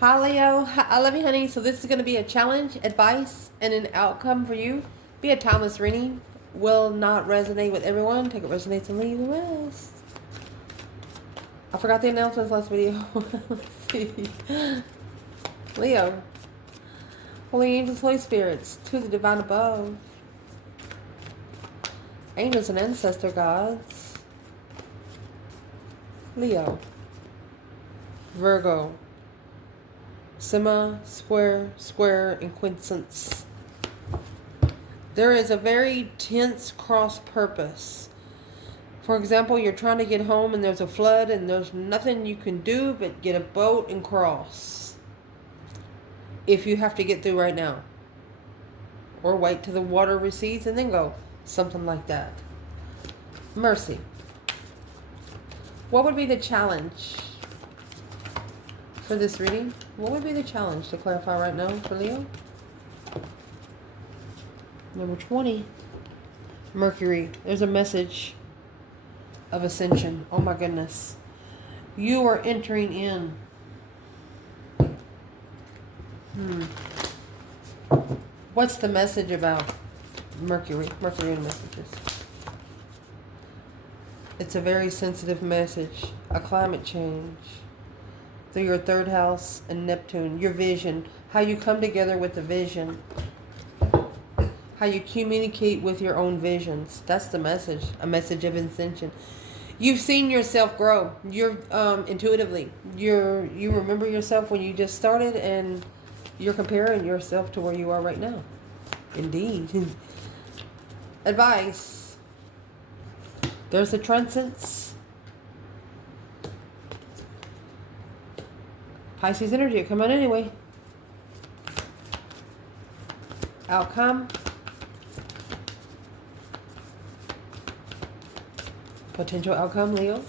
Hi Leo, I love you honey. So this is going to be a challenge, advice, and an outcome for you. Be a timeless reading. Will not resonate with everyone. Take it resonates and leave the rest. I forgot the announcements last video. Let's see. Leo. Holy angels, Holy spirits, to the divine above. Angels and ancestor gods. Leo. Virgo. Sema, square, square, and quincunx. There is a very tense cross purpose. For example, you're trying to get home and there's a flood and there's nothing you can do but get a boat and cross. If you have to get through right now. Or wait till the water recedes and then go. Something like that. Mercy. What would be the challenge for this reading? What would be the challenge to clarify right now for Leo? Number 20. Mercury. There's a message of ascension. Oh my goodness. You are entering in. What's the message about Mercury? Mercury and messages. It's a very sensitive message. A climate change. Through your third house and Neptune. Your vision. How you come together with the vision. How you communicate with your own visions. That's the message. A message of ascension. You've seen yourself grow. You're intuitively. You remember yourself when you just started and you're comparing yourself to where you are right now. Indeed. Advice. There's a transcendence. Pisces energy. Come on anyway. Outcome. Potential outcome, Leo.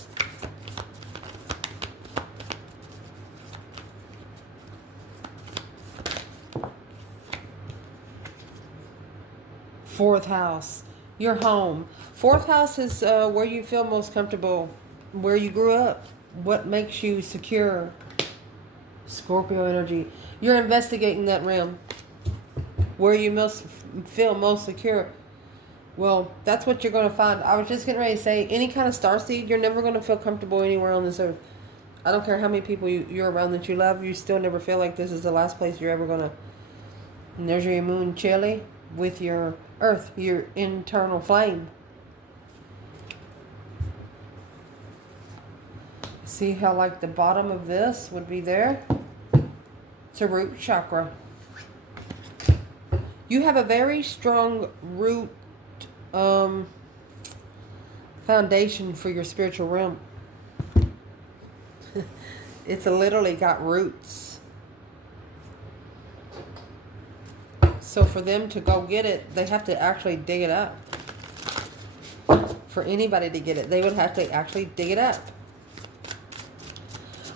Fourth house. Your home. Fourth house is where you feel most comfortable. Where you grew up. What makes you secure. Scorpio energy. You're investigating that realm. Where you feel most secure. Well, that's what you're going to find. I was just getting ready to say, any kind of starseed, you're never going to feel comfortable anywhere on this earth. I don't care how many people you're around that you love, you still never feel like this is the last place you're ever going to. And there's your moon, Chile, with your earth, your internal flame. See how like the bottom of this would be there? It's a root chakra. You have a very strong root foundation for your spiritual realm. It's literally got roots. So for them to go get it, they have to actually dig it up. For anybody to get it, they would have to actually dig it up.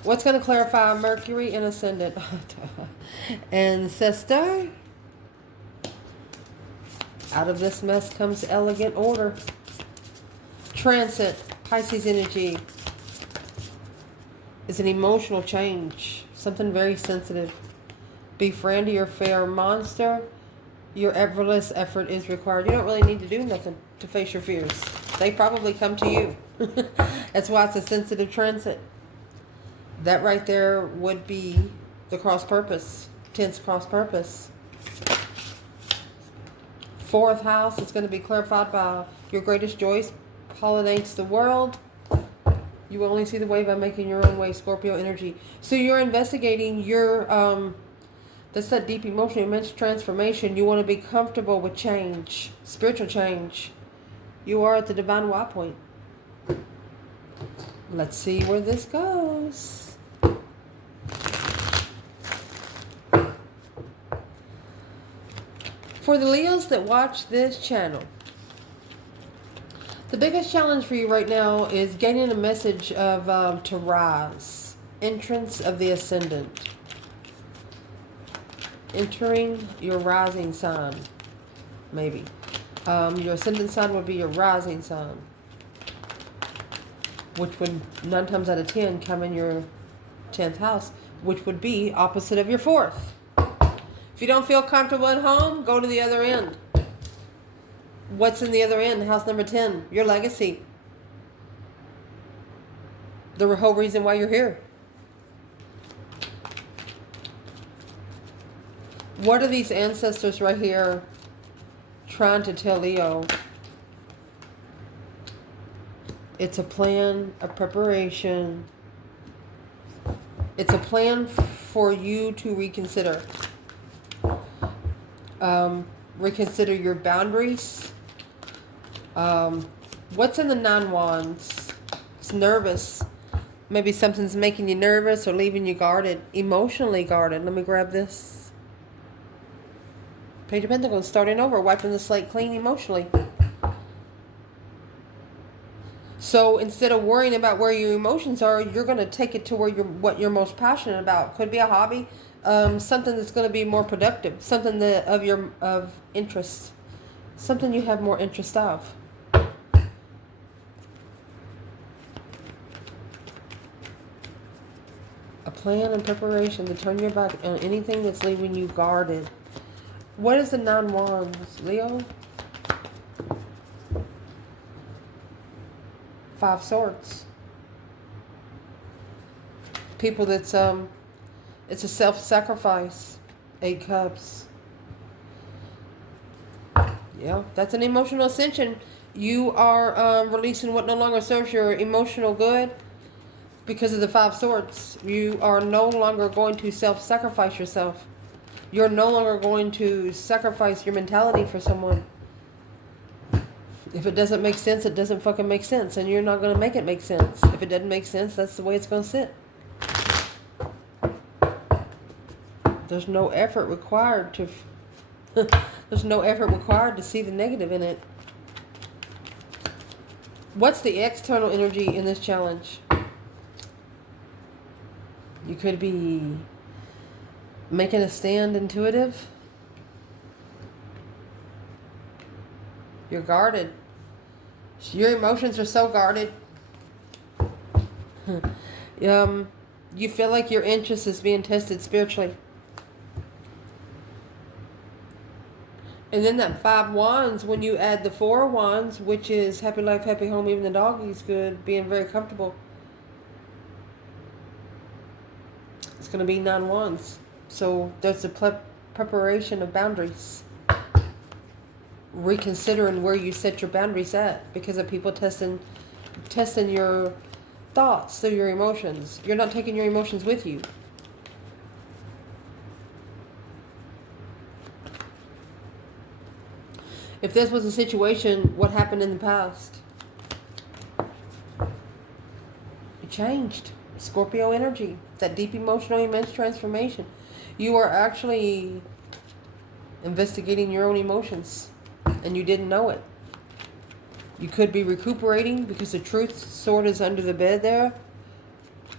What's going to clarify Mercury and Ascendant? Ancestor. Out of this mess comes elegant order. Transit, Pisces energy, is an emotional change. Something very sensitive. Befriend your fair monster. Your effortless effort is required. You don't really need to do nothing to face your fears. They probably come to you. That's why it's a sensitive transit. That right there would be the cross purpose. Tense cross purpose. Fourth house is going to be clarified by your greatest joys. Pollinates the world. You will only see the way by making your own way. Scorpio energy. So you're investigating your, that's that deep emotional, immense transformation. You want to be comfortable with change. Spiritual change. You are at the divine Y point. Let's see where this goes. For the Leos that watch this channel, the biggest challenge for you right now is gaining a message of to rise. Entrance of the ascendant. Entering your rising sign. Maybe. Your ascendant sign would be your rising sign. Which would 9 times out of 10 come in your 10th house, which would be opposite of your 4th. If you don't feel comfortable at home, go to the other end. What's in the other end? House number 10, your legacy. The whole reason why you're here. What are these ancestors right here trying to tell Leo? It's a plan, a preparation. It's a plan for you to reconsider. Reconsider your boundaries. What's in the 9 wands? It's nervous. Maybe something's making you nervous or leaving you guarded. Emotionally guarded. Let me grab this. Page of Pentacles, starting over, wiping the slate clean emotionally. So instead of worrying about where your emotions are, you're going to take it to where what you're most passionate about. Could be a hobby, something that's going to be more productive, something that of interest, something you have more interest of. A plan and preparation to turn your back on anything that's leaving you guarded. What is the 9 wands, Leo? 5 swords. People that's it's a self-sacrifice. 8 cups. Yeah, that's an emotional ascension. You are releasing what no longer serves your emotional good because of the 5 swords. You are no longer going to self-sacrifice yourself. You're no longer going to sacrifice your mentality for someone. If it doesn't make sense, it doesn't fucking make sense. And you're not going to make it make sense. If it doesn't make sense, that's the way it's going to sit. There's no effort required to... There's no effort required to see the negative in it. What's the external energy in this challenge? You could be making a stand, intuitive. You're guarded. Your emotions are so guarded. You feel like your interest is being tested spiritually. And then that 5 wands, when you add the 4 wands, which is happy life, happy home, even the doggy's good, being very comfortable. It's going to be 9 wands. So there's a preparation of boundaries. Reconsidering where you set your boundaries at because of people testing your thoughts through your emotions. You're not taking your emotions with you. If this was a situation, what happened in the past? It changed. Scorpio energy. That deep emotional immense transformation. You are actually investigating your own emotions. And you didn't know it. You could be recuperating because the truth sword is under the bed there.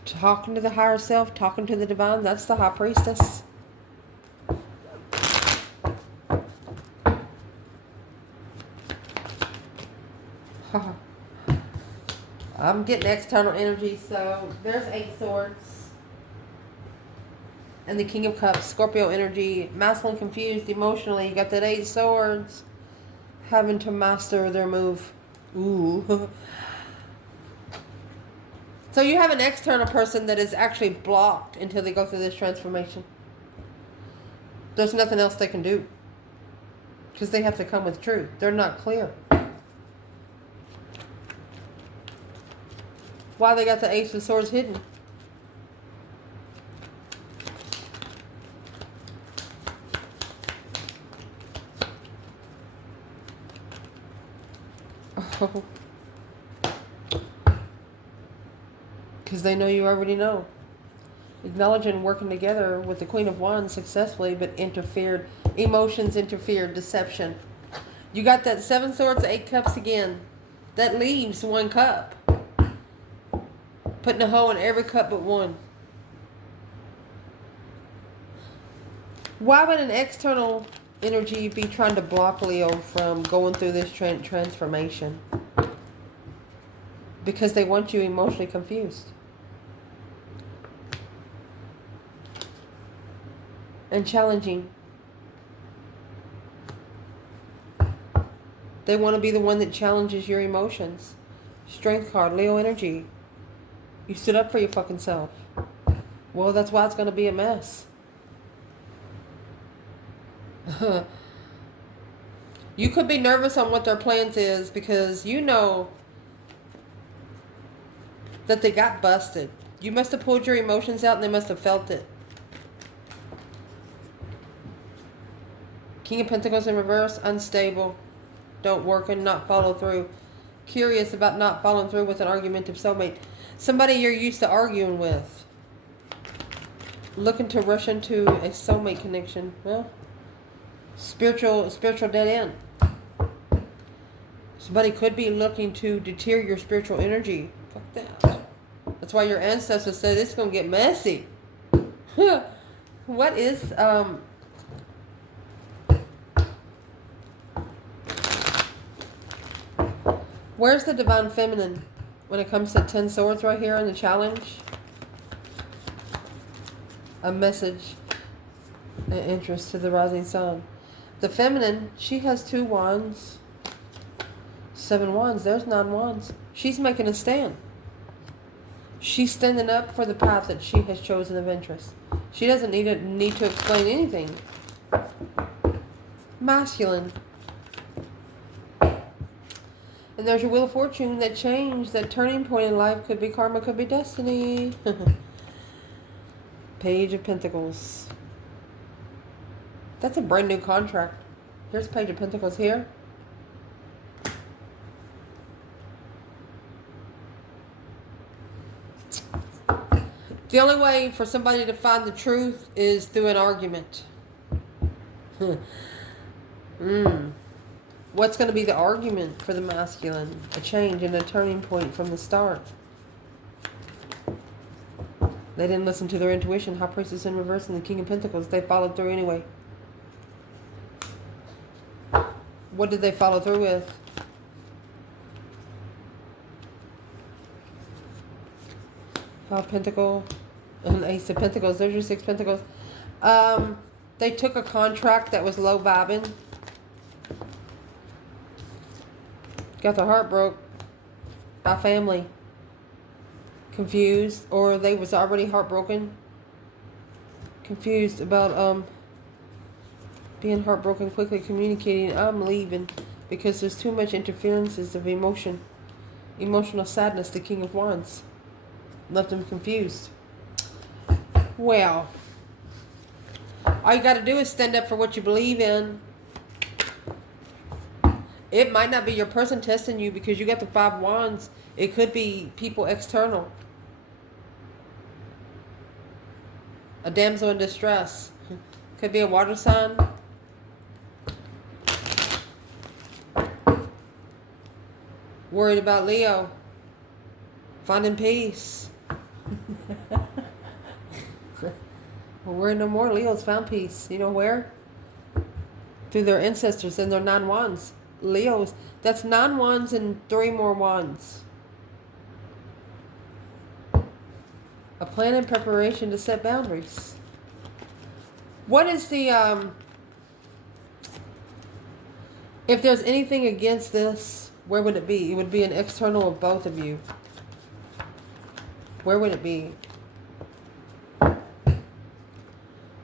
Talking to the higher self, talking to the divine. That's the high priestess. I'm getting external energy, so there's 8 swords. And the King of Cups, Scorpio energy, masculine, confused emotionally. You got that 8 swords. Having to master their move. Ooh. So you have an external person that is actually blocked until they go through this transformation. There's nothing else they can do. Because they have to come with truth. They're not clear. Why they got the Ace of Swords hidden? Because they know you already know. Acknowledging working together with the Queen of Wands successfully, but interfered. Emotions interfered. Deception. You got that 7 swords, 8 cups again. That leaves 1 cup. Putting a hole in every cup but one. Why would an external energy be trying to block Leo from going through this transformation? Because they want you emotionally confused. and challenging. They want to be the one that challenges your emotions. Strength card, Leo energy. You stood up for your fucking self. Well, that's why it's going to be a mess. You could be nervous on what their plans is because you know that they got busted. You must have pulled your emotions out and they must have felt it. King of Pentacles in reverse, unstable. Don't work and not follow through. Curious about not following through with an argumentative soulmate. Somebody you're used to arguing with. Looking to rush into a soulmate connection. Well, spiritual dead end. Somebody could be looking to deter your spiritual energy. Fuck that. That's why your ancestors said it's going to get messy. What is... Where's the divine feminine when it comes to 10 swords right here in the challenge? A message and interest to the rising sun. The feminine, she has 2 wands. 7 wands. There's 9 wands. She's making a stand. She's standing up for the path that she has chosen of interest. She doesn't need to explain anything. Masculine. And there's your Wheel of Fortune, that change, that turning point in life. Could be karma, could be destiny. Page of Pentacles. That's a brand new contract. Here's Page of Pentacles here. The only way for somebody to find the truth is through an argument. What's going to be the argument for the masculine? A change and a turning point from the start. They didn't listen to their intuition. High Priestess in reverse and the King of Pentacles. They followed through anyway. What did they follow through with? Five Pentacles and Ace of Pentacles. There's your 6 Pentacles. They took a contract that was low vibing. Got their heart broke by family. Confused, or they was already heartbroken. Confused about being heartbroken, quickly communicating, I'm leaving, because there's too much interferences of emotion. Emotional sadness, the King of Wands. Left them confused. Well, all you got to do is stand up for what you believe in. It might not be your person testing you because you got the 5 wands. It could be people external. A damsel in distress. Could be a water sign. Worried about Leo. Finding peace. Well, worry no more. Leo's found peace. You know where? Through their ancestors and their 9 wands. Leo's, that's 9 wands and 3 more wands. A plan and preparation to set boundaries. What is the, if there's anything against this, where would it be? It would be an external of both of you. Where would it be?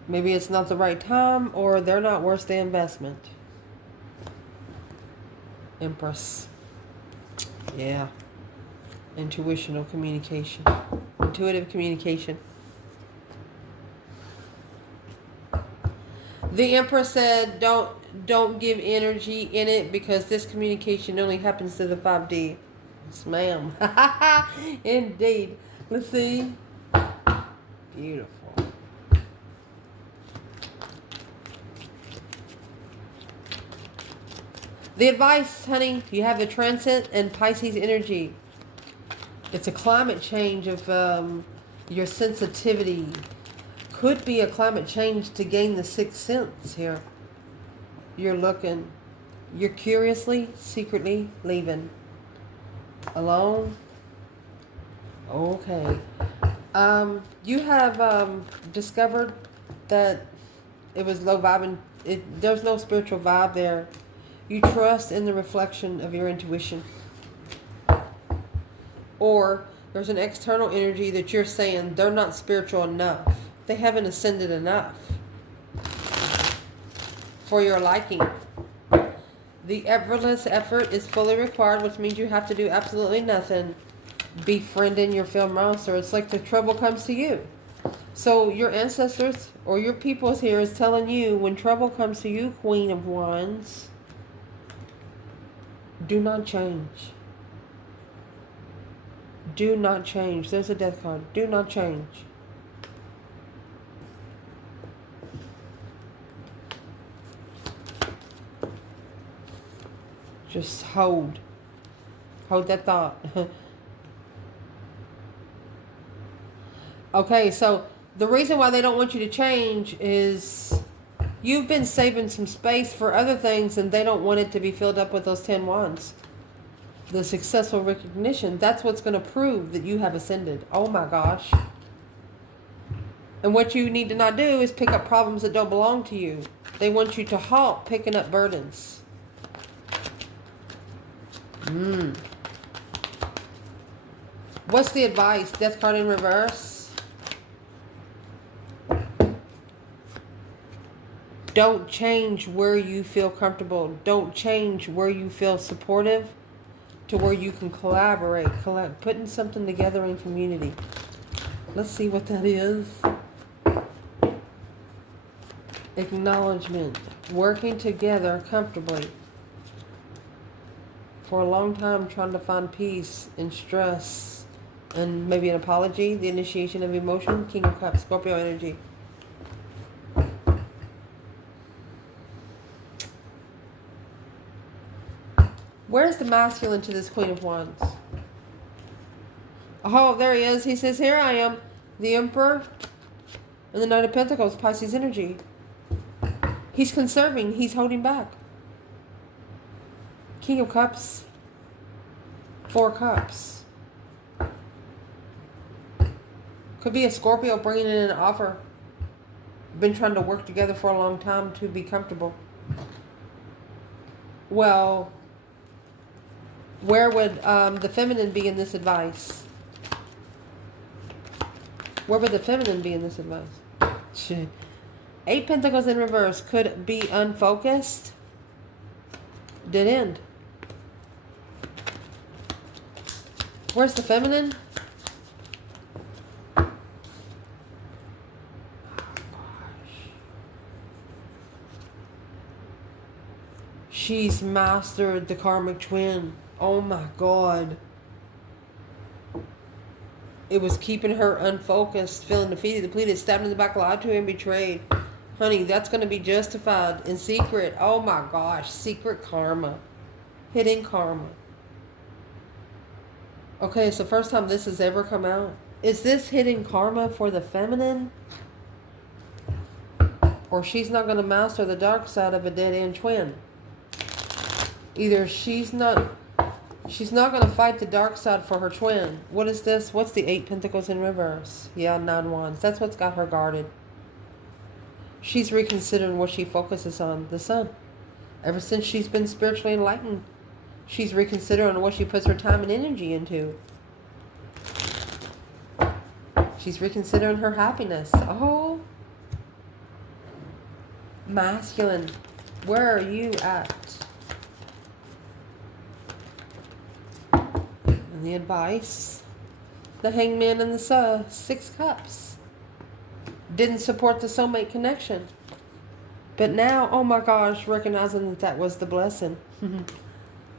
Maybe it's not the right time, or they're not worth the investment. Empress. Yeah. Intuitional communication. Intuitive communication. The Empress said, don't give energy in it because this communication only happens to the 5D. Yes, ma'am. Indeed. Let's see. Beautiful. The advice, honey, you have the transit and Pisces energy. It's a climate change of your sensitivity. Could be a climate change to gain the 6th sense here. You're looking. You're curiously, secretly leaving. Alone. Okay. You have discovered that It was low vibing. There's no spiritual vibe there. You trust in the reflection of your intuition. Or there's an external energy that you're saying they're not spiritual enough. They haven't ascended enough for your liking. The effortless effort is fully required, which means you have to do absolutely nothing. Befriending your film monster. It's like the trouble comes to you. So your ancestors or your peoples here is telling you when trouble comes to you, Queen of Wands, do not change. Do not change. There's a death card. Do not change. Just hold. Hold that thought. Okay, so the reason why they don't want you to change is you've been saving some space for other things and they don't want it to be filled up with those 10 wands. The successful recognition, that's what's going to prove that you have ascended. Oh my gosh. And what you need to not do is pick up problems that don't belong to you. They want you to halt picking up burdens. What's the advice? Death card in reverse. Don't change where you feel comfortable. Don't change where you feel supportive to where you can collaborate. Putting something together in community. Let's see what that is. Acknowledgement. Working together comfortably. For a long time trying to find peace and stress and maybe an apology. The initiation of emotion. King of Cups. Scorpio energy. Where's the masculine to this Queen of Wands? Oh, there he is. He says, here I am, the Emperor and the Knight of Pentacles, Pisces energy. He's conserving. He's holding back. King of Cups. 4 cups. Could be a Scorpio bringing in an offer. Been trying to work together for a long time to be comfortable. Well, where would the feminine be in this advice? Where would the feminine be in this advice? 8 Pentacles in reverse. Could be unfocused. Dead end. Where's the feminine? Oh, gosh. She's mastered the karmic twin. Oh my God. It was keeping her unfocused, feeling defeated, depleted, stabbed in the back, lied to and betrayed. Honey, that's going to be justified in secret. Oh my gosh. Secret karma. Hidden karma. Okay, it's the first time this has ever come out. Is this hidden karma for the feminine? Or she's not going to master the dark side of a dead-end twin. Either she's not going to fight the dark side for her twin. What is this? What's the 8 Pentacles in reverse? Yeah, 9 Wands. That's what's got her guarded. She's reconsidering what she focuses on. The sun. Ever since she's been spiritually enlightened, she's reconsidering what she puts her time and energy into. She's reconsidering her happiness. Oh. Masculine. Where are you at? And the advice. The Hangman and the 6 Cups. Didn't support the soulmate connection. But now, oh my gosh, recognizing that was the blessing.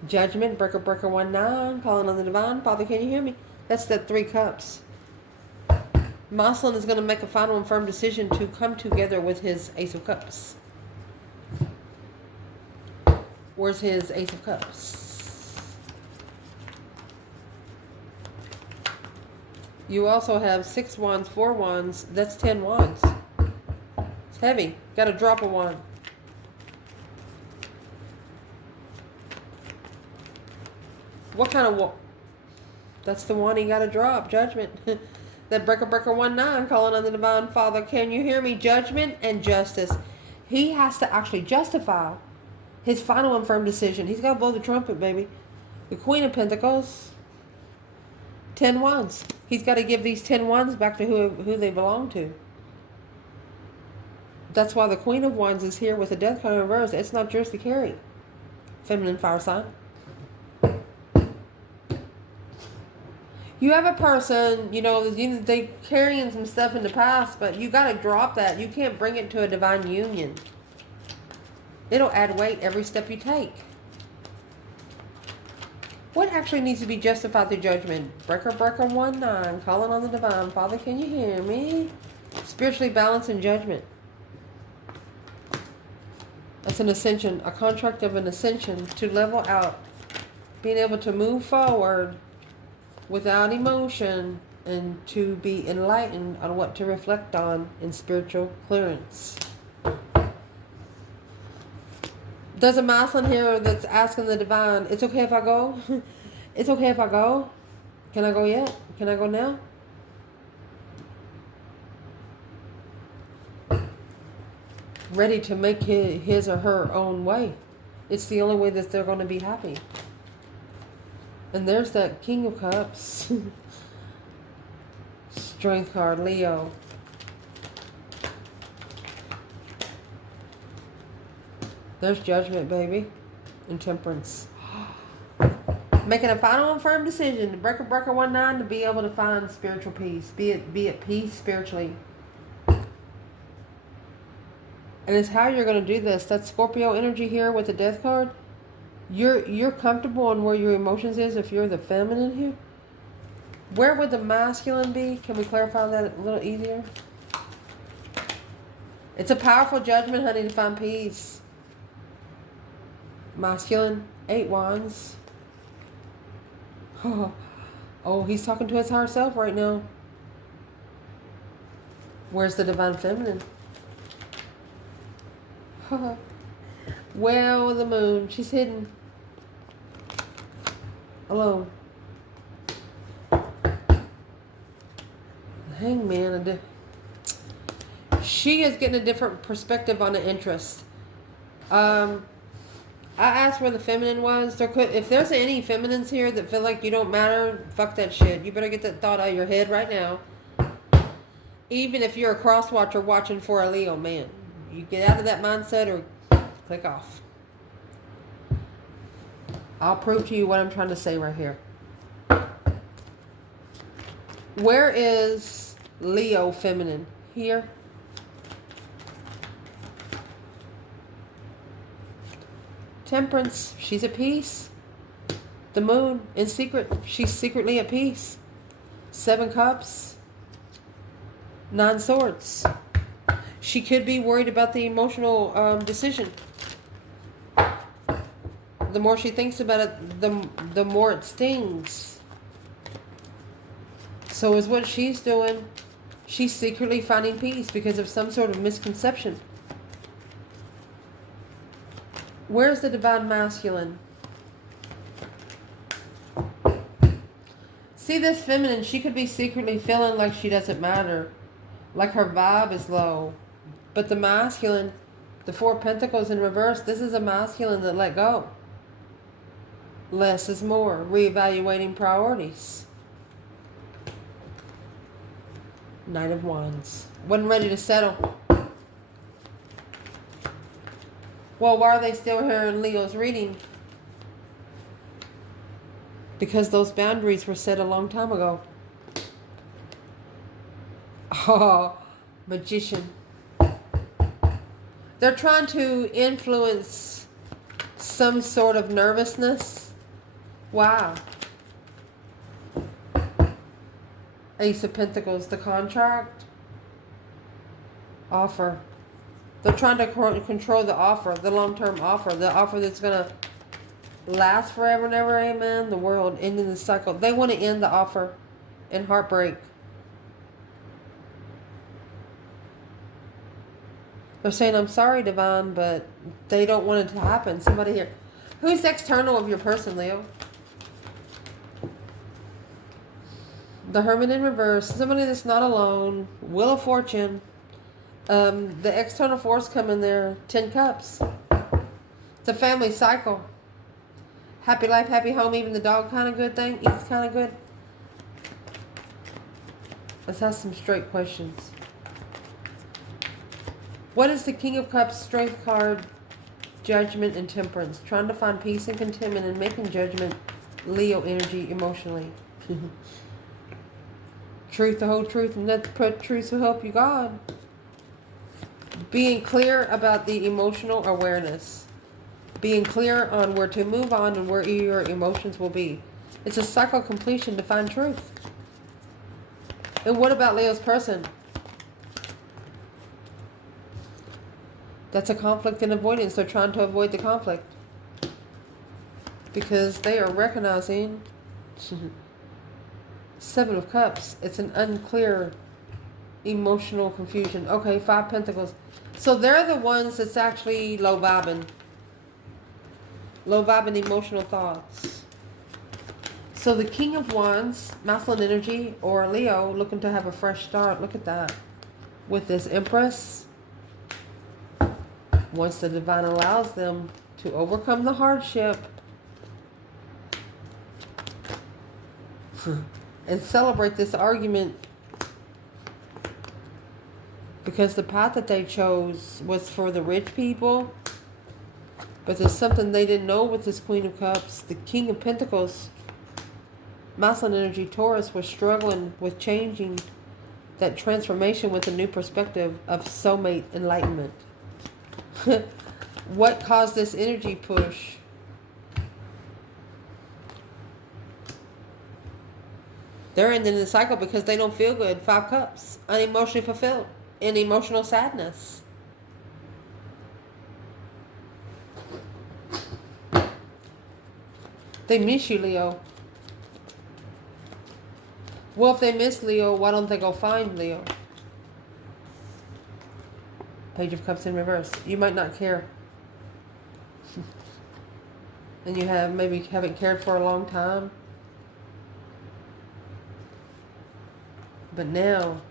Judgment, breaker, 1-9, calling on the divine. Father, can you hear me? That's that 3 cups. Moslin is going to make a final and firm decision to come together with his Ace of Cups. Where's his Ace of Cups? You also have 6 wands, 4 wands. That's 10 wands. It's heavy. Got to drop a wand. What kind of wand? That's the one he got to drop. Judgment. That breaker 1-9 calling on the divine. Father, can you hear me? Judgment and justice. He has to actually justify his final and firm decision. He's got to blow the trumpet, baby. The Queen of Pentacles, 10 wands. He's got to give these 10 wands back to who they belong to. That's why the Queen of Wands is here with the Death card in reverse. It's not yours to carry. Feminine fire sign. You have a person, they carrying some stuff in the past, but you got to drop that. You can't bring it to a divine union. It'll add weight every step you take. What actually needs to be justified through judgment? Breaker 19, calling on the divine. Father, can you hear me? Spiritually balanced in judgment. That's an ascension, a contract of an ascension to level out, being able to move forward without emotion and to be enlightened on what to reflect on in spiritual clearance. There's a masculine here that's asking the divine, it's okay if I go? It's okay if I go? Can I go yet? Can I go now? Ready to make his or her own way. It's the only way that they're going to be happy. And there's that King of Cups. Strength card, Leo. There's Judgment, baby. And Temperance. Making a final and firm decision. Breaker 19 to be able to find spiritual peace. Be at peace spiritually. And it's how you're going to do this. That Scorpio energy here with the Death card. You're comfortable on where your emotions is if you're the feminine here. Where would the masculine be? Can we clarify that a little easier? It's a powerful judgment, honey, to find peace. Masculine, 8 wands. Oh, he's talking to his higher self right now. Where's the divine feminine? Well, the moon, she's hidden. Alone. Hangman. She is getting a different perspective on the interest. I asked where the feminine was. If there's any feminines here that feel like you don't matter, fuck that shit. You better get that thought out of your head right now. Even if you're a cross watcher watching for a Leo man. You get out of that mindset or click off. I'll prove to you what I'm trying to say right here. Where is Leo feminine? Here. Temperance, she's at peace. The moon, in secret, she's secretly at peace. 7 cups. 9 swords. She could be worried about the emotional decision. The more she thinks about it, the more it stings. So is what she's doing. She's secretly finding peace because of some sort of misconception. Where's the divine masculine? See this feminine, she could be secretly feeling like she doesn't matter. Like her vibe is low. But the masculine, the 4 Pentacles in reverse, this is a masculine that let go. Less is more. Reevaluating priorities. Knight of Wands. Wasn't ready to settle. Well, why are they still here in Leo's reading? Because those boundaries were set a long time ago. Oh, Magician. They're trying to influence some sort of nervousness. Wow. Ace of Pentacles, the contract. Offer. They're trying to control the offer, the long-term offer, the offer that's going to last forever and ever, amen. The world, ending the cycle. They want to end the offer in heartbreak. They're saying, I'm sorry, Divine, but they don't want it to happen. Somebody here. Who's external of your person, Leo? The Hermit in reverse. Somebody that's not alone. Wheel of Fortune. The external force come in there, 10 cups. It's a family cycle. Happy life, happy home, even the dog kind of good thing, eats kind of good. Let's ask some straight questions. What is the King of Cups strength card? Judgment and temperance. Trying to find peace and contentment and making judgment. Leo energy emotionally. Truth, the whole truth, and let the truth so help you God. Being clear about the emotional awareness. Being clear on where to move on and where your emotions will be. It's a cycle completion to find truth. And what about Leo's person? That's a conflict and avoidance. They're trying to avoid the conflict. Because they are recognizing 7 of Cups. It's an unclear emotional confusion. Okay, 5 Pentacles. So they're the ones that's actually low vibing. Low vibing emotional thoughts. So the King of Wands, masculine energy, or Leo, looking to have a fresh start. Look at that. With this Empress. Once the divine allows them to overcome the hardship and celebrate this argument, because the path that they chose was for the rich people, but there's something they didn't know with this Queen of Cups. The King of Pentacles, masculine energy, Taurus, was struggling with changing that transformation with a new perspective of soulmate enlightenment. What caused this energy push? They're ending the cycle because they don't feel good. 5 Cups. Unemotionally fulfilled. In emotional sadness. They miss you, Leo. Well, if they miss Leo, why don't they go find Leo? Page of Cups in reverse. You might not care. And you haven't cared for a long time. But now,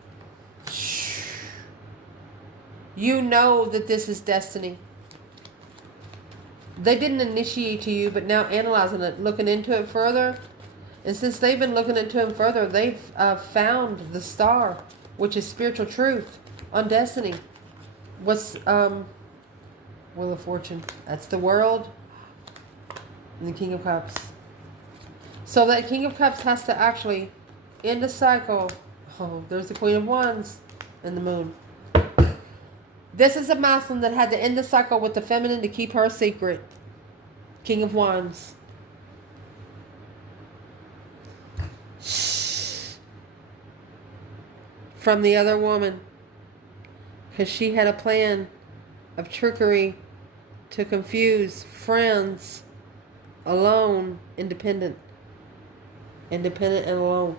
you know that this is destiny. They didn't initiate to you, but now analyzing it, looking into it further. And since they've been looking into it further, they've found the star, which is spiritual truth on destiny. What's Wheel of Fortune? That's the World and the King of Cups. So that King of Cups has to actually end a cycle. Oh, there's the Queen of Wands and the Moon. This is a masculine that had to end the cycle with the feminine to keep her secret. King of Wands. From the other woman. Because she had a plan of trickery to confuse friends, alone, independent. Independent and alone.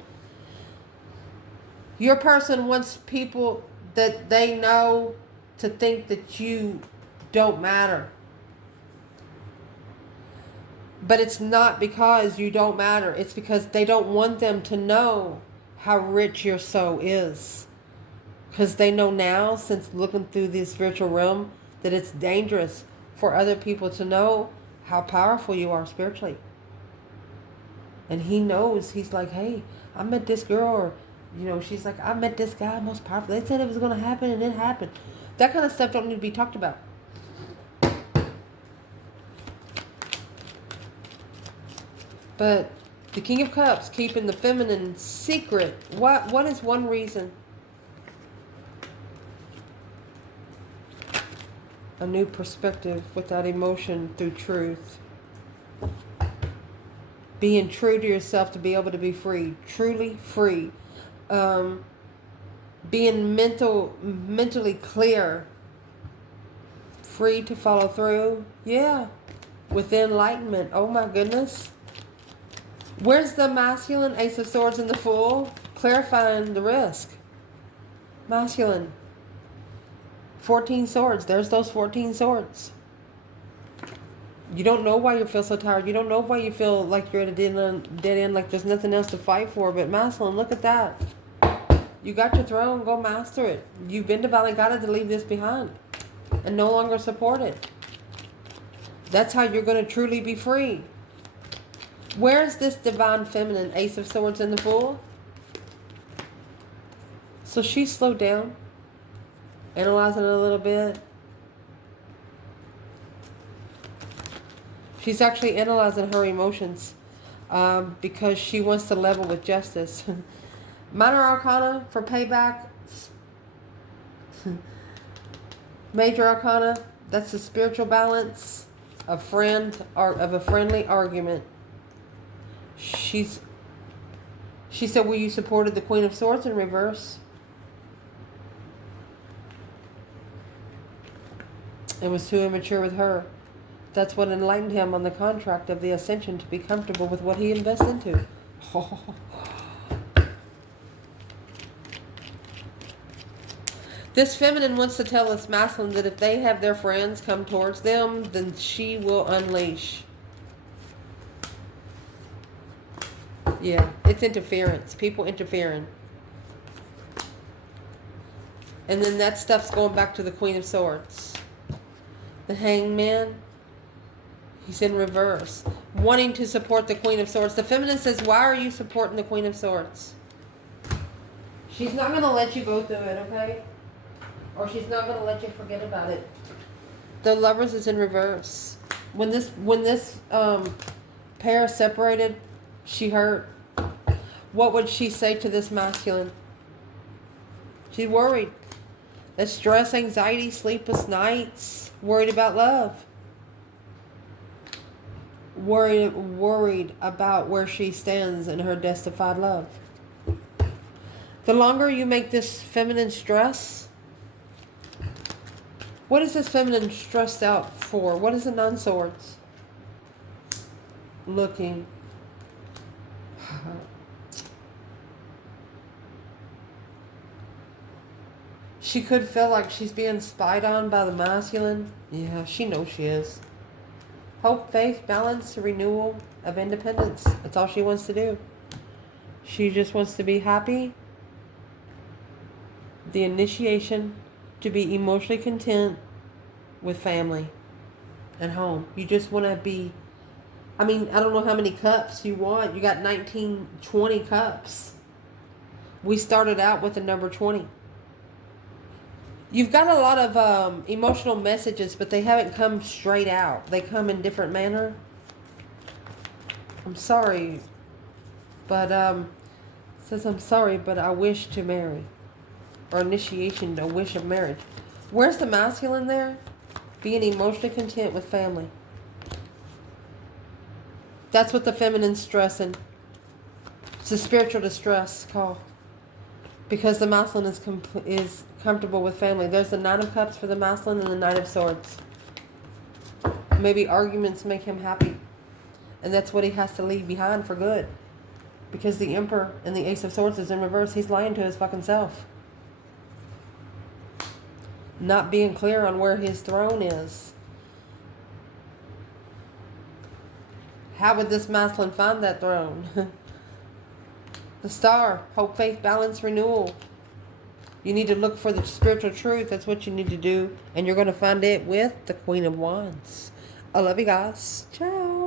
Your person wants people that they know to think that you don't matter. But it's not because you don't matter. It's because they don't want them to know how rich your soul is. Because they know now, since looking through the spiritual realm, that it's dangerous for other people to know how powerful you are spiritually. And he knows. He's like, hey, I met this girl. Or, she's like, I met this guy, most powerful. They said it was going to happen, and it happened. That kind of stuff don't need to be talked about. But the King of Cups, keeping the feminine secret. What is one reason? A new perspective without emotion through truth. Being true to yourself to be able to be free. Truly free. Being mentally clear. Free to follow through. Yeah. With enlightenment. Oh my goodness. Where's the masculine? Ace of Swords and the Fool. Clarifying the risk. Masculine. 14 swords. There's those 14 swords. You don't know why you feel so tired. You don't know why you feel like you're at a dead end, like there's nothing else to fight for. But masculine, look at that. You got your throne. Go master it. You've been divinely guided to leave this behind and no longer support it. That's how you're going to truly be free. Where's this divine feminine? Ace of Swords and the Fool. So she slowed down, analyzing it a little bit. She's actually analyzing her emotions because she wants to level with justice. Minor Arcana for payback. Major Arcana, that's the spiritual balance. A friend or of a friendly argument. She said, well, you supported the Queen of Swords in reverse. It was too immature with her. That's what enlightened him on the contract of the Ascension to be comfortable with what he invests into. This feminine wants to tell this masculine that if they have their friends come towards them, then she will unleash. Yeah, it's interference. People interfering. And then that stuff's going back to the Queen of Swords. The Hangman, he's in reverse. Wanting to support the Queen of Swords. The feminine says, why are you supporting the Queen of Swords? She's not going to let you go through it, okay? Or she's not going to let you forget about it. The Lovers is in reverse. When this pair separated, she hurt. What would she say to this masculine? She's worried. That's stress, anxiety, sleepless nights, worried about love. Worried about where she stands in her destified love. The longer you make this feminine stress, what is this feminine stressed out for? What is the Nine Swords? Looking. She could feel like she's being spied on by the masculine. Yeah, she knows she is. Hope, faith, balance, renewal of independence. That's all she wants to do. She just wants to be happy. The initiation to be emotionally content with family and home. You just want to be, I mean, I don't know how many cups you want. You got 19, 20 cups. We started out with the number 20. You've got a lot of emotional messages, but they haven't come straight out. They come in different manner. I'm sorry, but says I'm sorry, but I wish to marry, or initiation, a wish of marriage. Where's the masculine there? Being emotionally content with family. That's what the feminine's stressing. It's a spiritual distress call. Because the masculine is comfortable with family. There's the Nine of Cups for the masculine and the Knight of Swords. Maybe arguments make him happy. And that's what he has to leave behind for good. Because the Emperor and the Ace of Swords is in reverse. He's lying to his fucking self. Not being clear on where his throne is. How would this masculine find that throne? The Star, hope, faith, balance, renewal. You need to look for the spiritual truth. That's what you need to do. And you're going to find it with the Queen of Wands. I love you guys. Ciao.